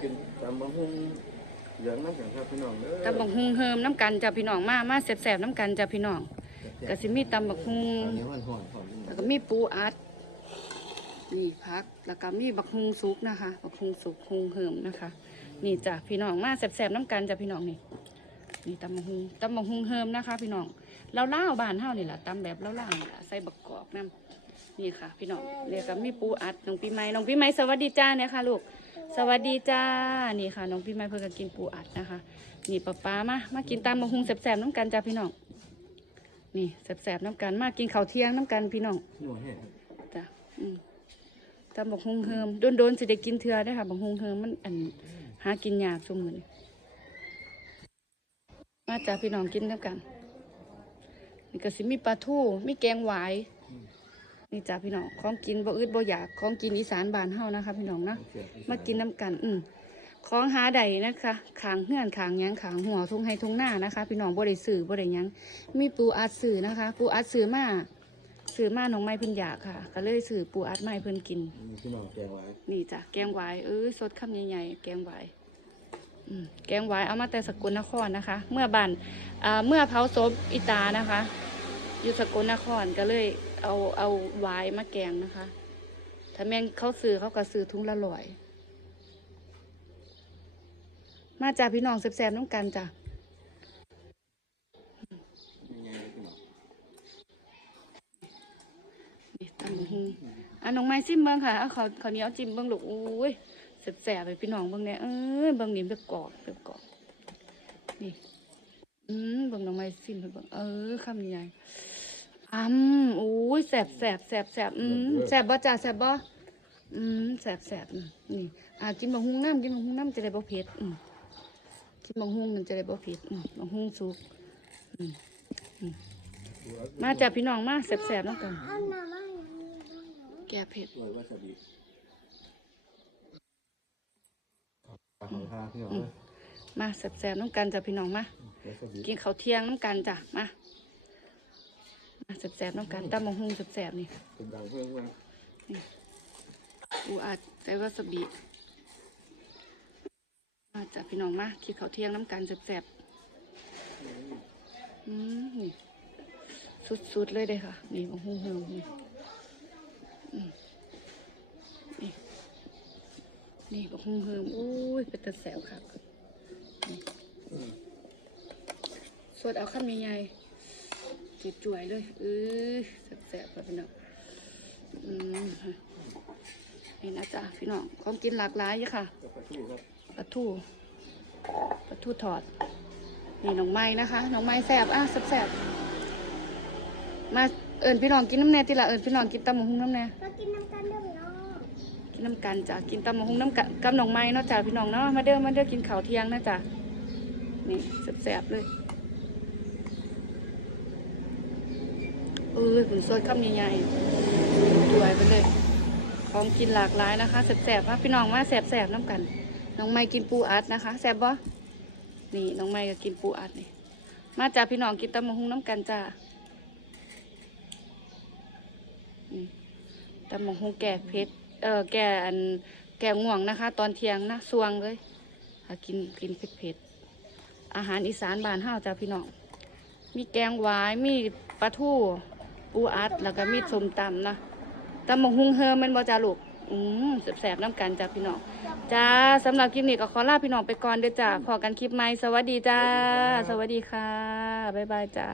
กินตำมะฮุ่งเหลืองน้ำแข็งครับพี่น้องเด้อตำบักฮุงเฮิมน้ำกันจ้ะพี่น้องมามาแซ่บๆน้ำกันจ้ะพี่น้องก็สิมีตำบักฮุงอันนี้มันหอนหอนแล้วก็มีปูอัดนี่พักแล้วก็มีบักฮุงสุกนะคะบักฮุงสุกฮุงเฮิมนะคะ นี่จ้ะพี่น้องมาแซ่บๆน้ำกันจ้ะพี่น้องนี่นี่ตำบักฮุงตำบักฮุงเฮิมนะคะ พี่น้องเราเล่าวๆบ้านเฮานี่แหละตำแบบเราเล่าวๆนี่ล่ะใส่บักกอกน้ำนี่ค่ะ พี่น้องเนี่ยก็มีปูอัดน้องปีใหม่น้องปีใหม่สวัสดีจ้าเนี่ยค่ะลูก สวัสดีจ้า นี่ค่ะ น้องปีใหม่เพิ่งก็กินปูอัดนะคะ นี่ป้าป้ามา มากินตำบักฮุงแซ่บๆน้ำกันจ้ะพี่น้อง นี่แซ่บๆน้ำกัน มากินข้าวเที่ยงน้ำกันพี่น้องหน่วยแห้งจ้ะอืมตำบักฮุงเฮิมโดนโดนๆสิได้กินเทือได้ค่ะบักฮุงเฮิมมันอันหากินยากสมือนมาจ้าพี่น้องกินแล้วกัน นี่ก็สิมีปลาทูมีแกงหวาย นี่จ้าพี่น้องของกินบ่อึดบ่อยากของกินอีสานบ้านเฮานะคะ พี่น้องนะมากินน้ำกัน อืมของหาใดนะคะขางเฮือนขางหยังขางหัวทุ่งให้ทุ่งหน้านะคะ พี่น้องบ่ได้สื่อบ่ได้หยังมีปูอัดสื่อนะคะ ปูอัดสื่อมาสื่อมาน้องไม้เพิ่นอยากค่ะ ก็เลยสื่อปูอัดไม้เพิ่นกินพี่น้องแกงไว้นี่จ้ะแกงหวายเอ้ยสดคำใหญ่ๆแกงหวายอืมแกงหวายเอามาแต่สกลนครนะคะ เมื่อบันอ่าเมื่อเผาศพอิตานะคะ อยู่สกลนครก็เลยเอาเอาวายมาแกงนะคะ ถ้าแม่งเขาซื้อเขาก็ซื้อทุงละร้อย มาจากพี่น้องแซ่บๆน้องกันจ้ะยังไงพี่น้องนี่ตั้งหูอะน้องไม้ซิมเบิ้งค่ะเอาเขาเขาเนี้ยวจิ้มเบิ้งลูกอุ้ยแซ่บๆไปพี่น้องเบิ้งเนี่ยเออเบิ้งนี่เบิ้งกรอบเบิ้งกรอบนี่ อืมเบิ่งน้องไม้ซิมให้เบิ่งเออคำใหญ่อืมโอ้ยแสบแสบแสบแสบอืมแสบบ่จ้าแสบบ่อืมแสบแสบอืมนี่อ่ากินบะฮุงน้ำกินบะฮุงน้ำจะได้บ่เผ็ดอืมกินบะฮุงนั่นจะได้บ่เผ็ดอืมบะฮุงสุกอืมอืมมาจากพี่น้องมาแสบแสบๆน้องกันแก้เผ็ดด้วยวาซาบิปลาของทาพี่น้องเด้อมาแสบแสบๆน้องกันจ้ะพี่น้องมาวาซาบิ กินข้าวเที่ยงน้องกันจ้ะมามาแสบแสบๆน้องกันตำบะฮุงแสบแสบๆนี่เป็นดังเพิ่มว่าอูอาจใส่วาซาบิมาจากพี่น้องมาคิดเขาวเที่ยงน้ำกันแซ่บๆอืมนี่สุดๆเลยเด้อค่ะ นี่ของหูเฮิมนี่อืมนี่นี่ของหูเฮิมอุ้ยเป็นตะแสวค่ะนี่ สดเอาขั้นมีใหญ่จุ่ยๆเลยเออแซ่บๆค่ะพี่น้องอืมนี่นะจ๊ะพี่น้องของกินหลากหลายอยู่ค่ะกับปลาทูครับปลาทูปลาทูทอด นี่น้องไม้นะคะน้องไม้แสบอะแสบแสบมาเอิญพี่น้องกินน้ำแน่ทีละเอิญพี่น้องกินตำมะฮุงน้ำแน่มากินน้ำกันเด้อพี่น้องกินน้ำกันจ้ะกินตำมะฮุงน้ำกันกับน้องไม้เนาะจ้ะพี่น้องเนาะมาเด้อมาเด้อกินข้าวเที่ยงนะจ้ะนี่แสบแสบเลย เออผุนสดคำใหญ่ๆด้วยไปเลย ของกินหลากหลายนะคะแสบๆมาพี่น้องมาแสบๆน้ำกัน น้องไม้กินปูอัดนะคะแสบบ่นี่น้องไม้ก็กินปูอัดนี่มาจ้าพี่น้องกินตำมะฮุงน้ำกันจ้าตำมะฮุงแก่เพชรเออแก่อันแก่ง่วงนะคะ ตอนเที่ยงนะสวงเลยกินกินเผ็ดเผ็ดๆอาหารอีสานบานเฮาวจ้าพี่น้องมีแกงหวายมีปลาทู ปูอัดแล้วก็มีส้มตำนะตำหมกฮุงเฮอมันบ่จ้าลูกอืมแสบๆน้ำกันจ้าพี่น้องจ้าสำหรับคลิปนี้ก็ขอลาพี่น้องไปก่อนเด้อจ้าพอกันคลิปใหม่สวัสดีจ้า สวัสดีค่ะ บ๊ายบายจ้า